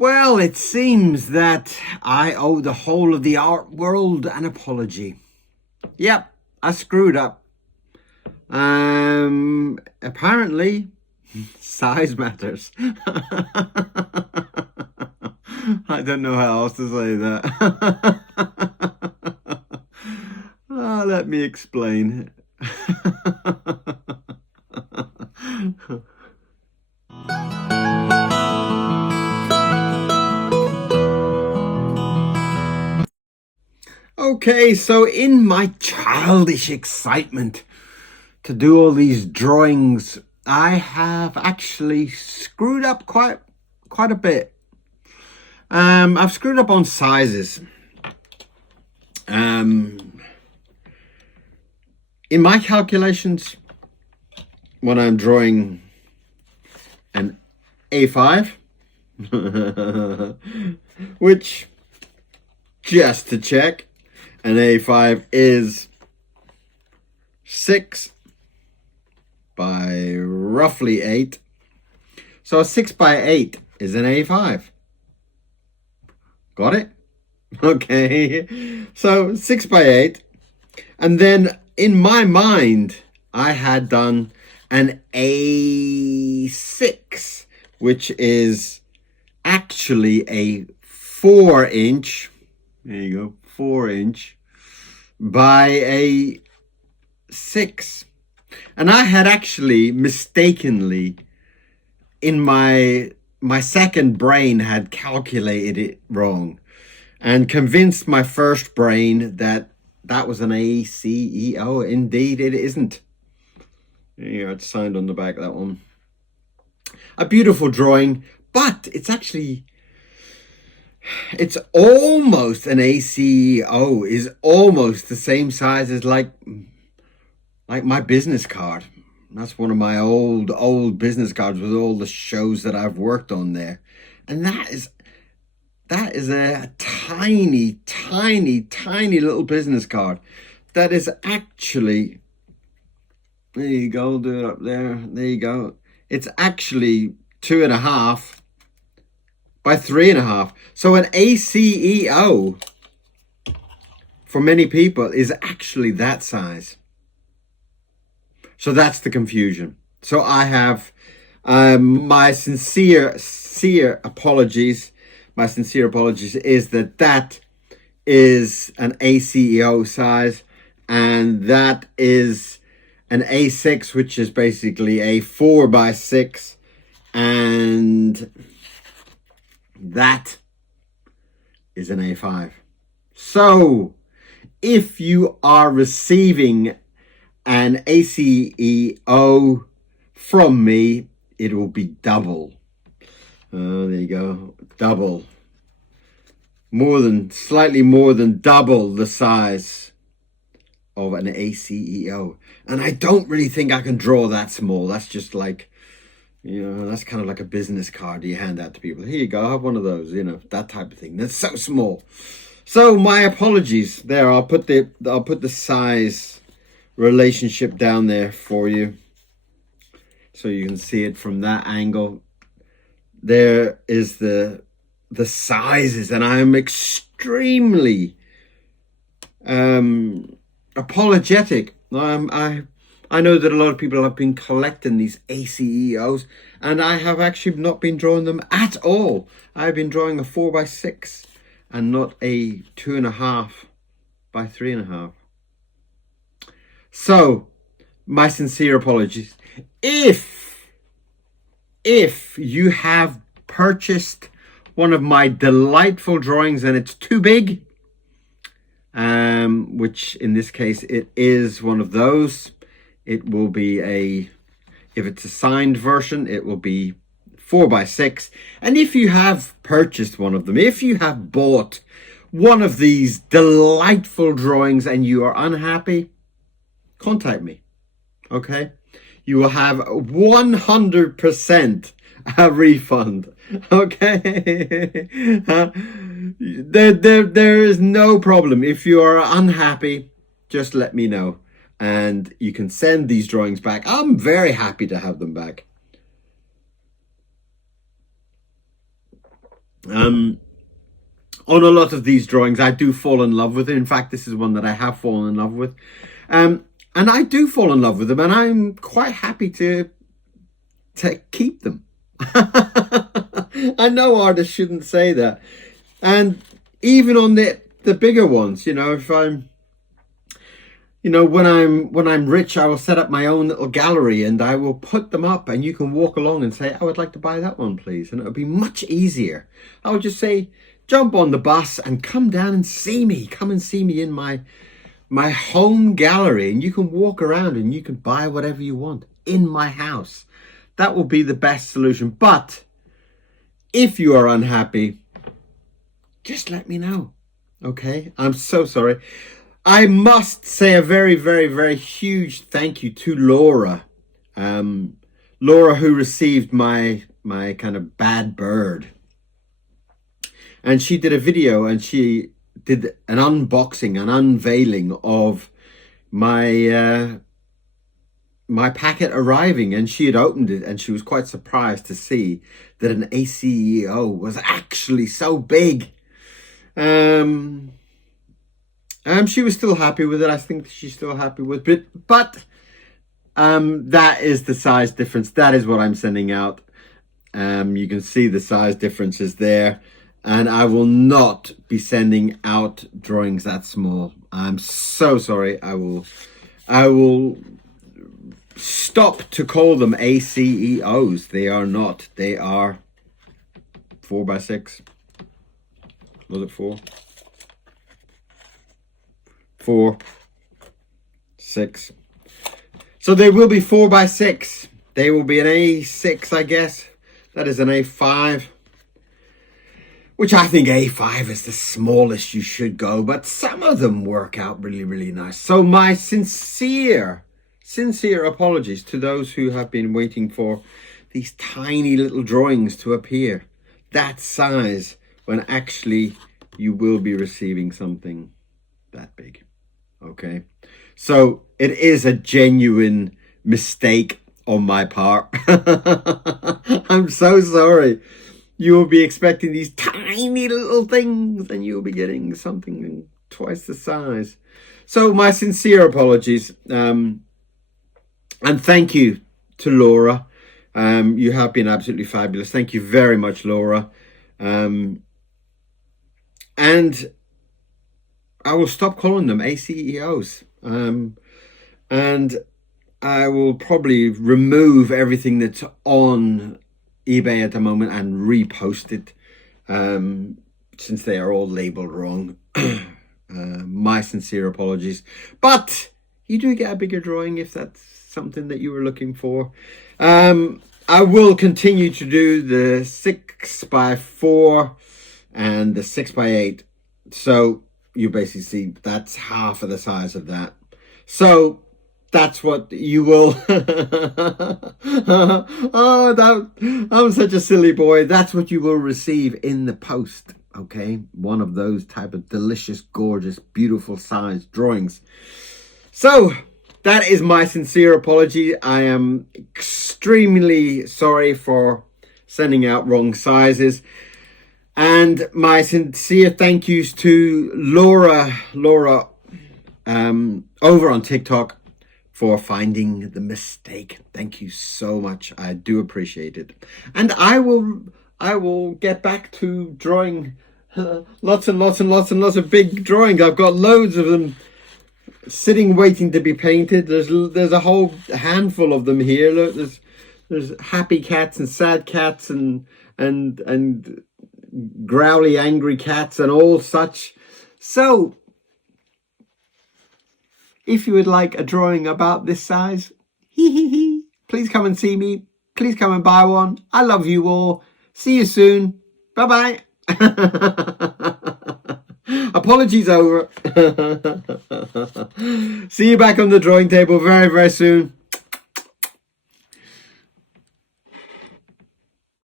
Well, it seems that I owe the whole of the art world an apology. Yep, I screwed up. Apparently, size matters. I don't know how else to say that. Let me explain. Okay, so in my childish excitement to do all these drawings, I have actually screwed up quite a bit. I've screwed up on sizes. In my calculations, when I'm drawing an A5, which, just to check, an A5 is 6 by roughly 8. So a 6 by 8 is an A5. Got it? Okay. So 6 by 8. And then in my mind, I had done an A6, which is actually a 4-inch. There you go. 4-inch by a 6. And I had actually mistakenly, in my second brain, had calculated it wrong and convinced my first brain that that was an ACEO. Indeed, it isn't. Here, it's signed on the back of that one. A beautiful drawing, but it's almost an ACEO, is almost the same size as like my business card. That's one of my old business cards with all the shows that I've worked on there. And that is a tiny little business card that is actually, there you go, do it up there. There you go. It's actually 2.5 by 3.5. So an ACEO for many people is actually that size. So that's the confusion. So I have my sincere apologies. My sincere apologies is that is an ACEO size, and that is an A6, which is basically a 4 by 6, and that is an A5. So if you are receiving an ACEO from me, it will be double. There you go, double. Slightly more than double the size of an ACEO. And I don't really think I can draw that small. That's just like, that's kind of like a business card you hand out to people. Here you go, I have one of those, that type of thing. That's so small. So my apologies there. I'll put the size relationship down there for you so you can see it from that angle. There is the sizes, and I'm extremely apologetic. I know that a lot of people have been collecting these ACEOs, and I have actually not been drawing them at all. I've been drawing a 4 by 6 and not a 2.5 by 3.5. So, my sincere apologies. If you have purchased one of my delightful drawings and it's too big, which in this case it is one of those, it will be if it's a signed version, it will be 4 by 6. And if you have purchased one of them, if you have bought one of these delightful drawings and you are unhappy, contact me, okay? You will have 100% a refund, okay? There is no problem. If you are unhappy, just let me know, and you can send these drawings back. I'm very happy to have them back. On a lot of these drawings, I do fall in love with it. In fact, this is one that I have fallen in love with. And I do fall in love with them, and I'm quite happy to keep them. I know artists shouldn't say that. And even on the bigger ones, you know, if I'm, you know, when I'm rich, I will set up my own little gallery and I will put them up, and you can walk along and say, I would like to buy that one, please. And it'll be much easier. I would just say, jump on the bus and come down and see me. Come and see me in my home gallery, and you can walk around and you can buy whatever you want in my house. That will be the best solution. But if you are unhappy, just let me know. Okay? I'm so sorry. I must say a very, very, very huge thank you to Laura. Laura, who received my kind of bad bird. And she did a video, and she did an unboxing, an unveiling of my my packet arriving, and she had opened it, and she was quite surprised to see that an ACEO was actually so big. She was still happy with it. I think she's still happy with it, but that is the size difference. That is what I'm sending out. You can see the size differences there. And I will not be sending out drawings that small. I'm so sorry. I will stop to call them ACEOs. They are not. They are 4x6. Was it 4? 4, 6. So they will be 4x6. They will be an A6, I guess. That is an A5. Which I think A5 is the smallest you should go, but some of them work out really, really nice. So my sincere apologies to those who have been waiting for these tiny little drawings to appear that size, when actually you will be receiving something that big. Okay, so it is a genuine mistake on my part. I'm so sorry. You will be expecting these tiny little things, and you'll be getting something twice the size. So my sincere apologies. And thank you to Laura. You have been absolutely fabulous. Thank you very much, Laura. And I will stop calling them ACEOs. And I will probably remove everything that's on eBay at the moment and repost it, since they are all labeled wrong. My sincere apologies, but you do get a bigger drawing if that's something that you were looking for. I will continue to do the 6x4 and the 6x8, so you basically see that's half of the size of that. So that's what you will. Oh, I'm such a silly boy. That's what you will receive in the post. Okay, one of those type of delicious, gorgeous, beautiful sized drawings. So that is my sincere apology. I am extremely sorry for sending out wrong sizes. And my sincere thank yous to Laura over on TikTok for finding the mistake. Thank you so much. I do appreciate it. And I will get back to drawing lots and lots and lots and lots of big drawings. I've got loads of them sitting waiting to be painted. There's a whole handful of them here. Look, there's happy cats and sad cats and growly angry cats and all such. So if you would like a drawing about this size, please come and see me. Please come and buy one. I love you all. See you soon. Bye-bye. Apologies over. See you back on the drawing table very, very soon.